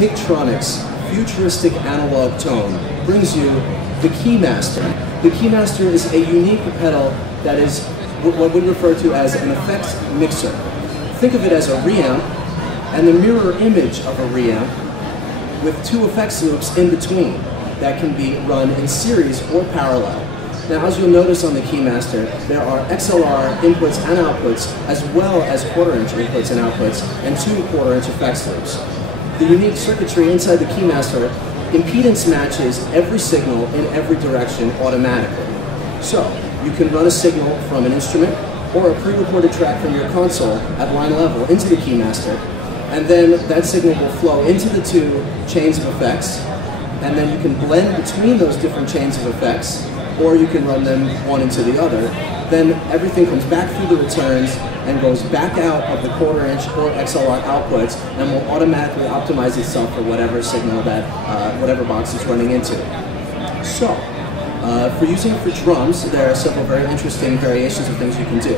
Pigtronix futuristic analog tone brings you the Keymaster. The Keymaster is a unique pedal that is what we refer to as an effects mixer. Think of it as a reamp and the mirror image of a reamp with two effects loops in between that can be run in series or parallel. Now, as you'll notice on the Keymaster, there are XLR inputs and outputs, as well as quarter-inch inputs and outputs, and two quarter-inch effects loops. The unique circuitry inside the Keymaster impedance matches every signal in every direction automatically. So, you can run a signal from an instrument or a pre-recorded track from your console at line level into the Keymaster, and then that signal will flow into the two chains of effects, and then you can blend between those different chains of effects, or you can run them one into the other. Then everything comes back through the returns and goes back out of the quarter-inch or XLR outputs and will automatically optimize itself for whatever signal that, whatever box it's running into. So, for using it for drums, there are several very interesting variations of things you can do.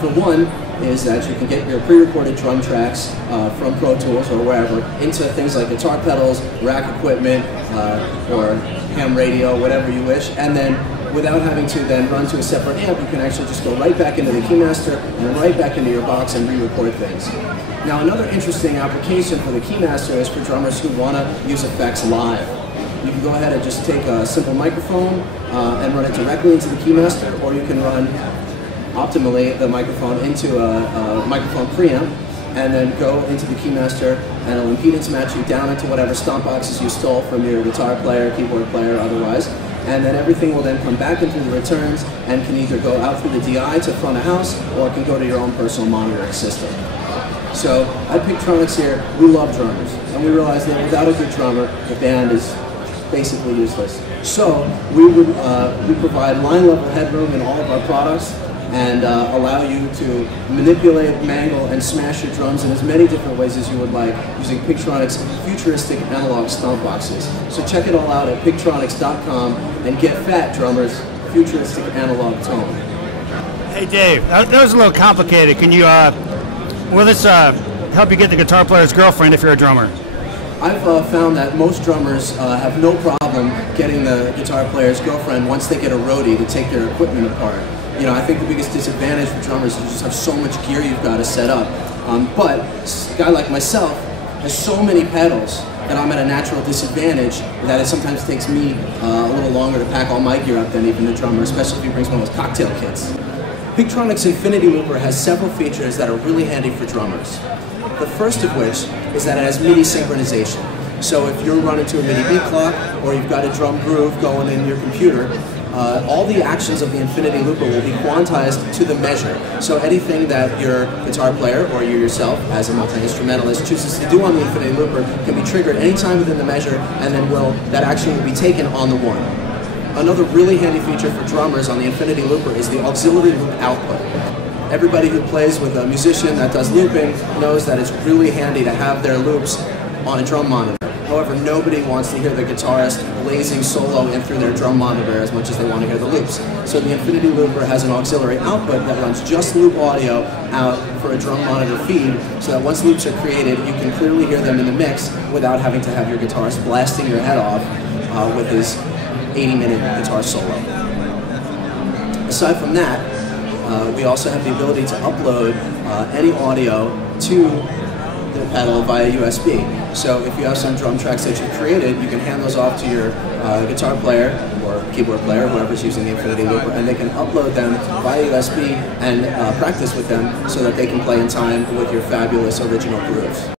For one is that you can get your pre-recorded drum tracks from Pro Tools or wherever into things like guitar pedals, rack equipment, or ham radio, whatever you wish, and then without having to then run to a separate amp, you can actually just go right back into the Keymaster and right back into your box and re-record things. Now, another interesting application for the Keymaster is for drummers who want to use effects live. You can go ahead and just take a simple microphone and run it directly into the Keymaster, or you can run optimally the microphone into a microphone preamp and then go into the Keymaster, and it'll impedance match you down into whatever stomp boxes you stole from your guitar player, keyboard player, otherwise. And then everything will then come back into the returns and can either go out through the DI to front of house, or it can go to your own personal monitoring system. So at Pigtronix here, we love drummers, and we realize that without a good drummer, the band is basically useless. So we provide line level headroom in all of our products, and allow you to manipulate, mangle, and smash your drums in as many different ways as you would like using Pigtronix futuristic analog stomp boxes. So check it all out at Pigtronix.com and get fat, drummers, futuristic analog tone. Hey Dave, that was a little complicated. Can you, will this help you get the guitar player's girlfriend if you're a drummer? I've found that most drummers have no problem getting the guitar player's girlfriend once they get a roadie to take their equipment apart. You know, I think the biggest disadvantage for drummers is you just have so much gear you've got to set up. But a guy like myself has so many pedals that I'm at a natural disadvantage that it sometimes takes me a little longer to pack all my gear up than even the drummer, especially if he brings one of those cocktail kits. Pigtronix Infinity Looper has several features that are really handy for drummers. The first of which is that it has MIDI synchronization. So if you're running to a MIDI beat clock, or you've got a drum groove going in your computer, all the actions of the Infinity Looper will be quantized to the measure. So anything that your guitar player or you yourself as a multi-instrumentalist chooses to do on the Infinity Looper can be triggered anytime within the measure, and then that action will be taken on the one. Another really handy feature for drummers on the Infinity Looper is the auxiliary loop output. Everybody who plays with a musician that does looping knows that it's really handy to have their loops on a drum monitor. However, nobody wants to hear the guitarist blazing solo in through their drum monitor as much as they want to hear the loops. So the Infinity Looper has an auxiliary output that runs just loop audio out for a drum monitor feed, so that once loops are created, you can clearly hear them in the mix without having to have your guitarist blasting your head off with his 80-minute guitar solo. Aside from that, we also have the ability to upload any audio to the pedal via USB. So if you have some drum tracks that you've created, you can hand those off to your guitar player or keyboard player, whoever's using the Infinity Looper, and they can upload them via USB and practice with them so that they can play in time with your fabulous original grooves.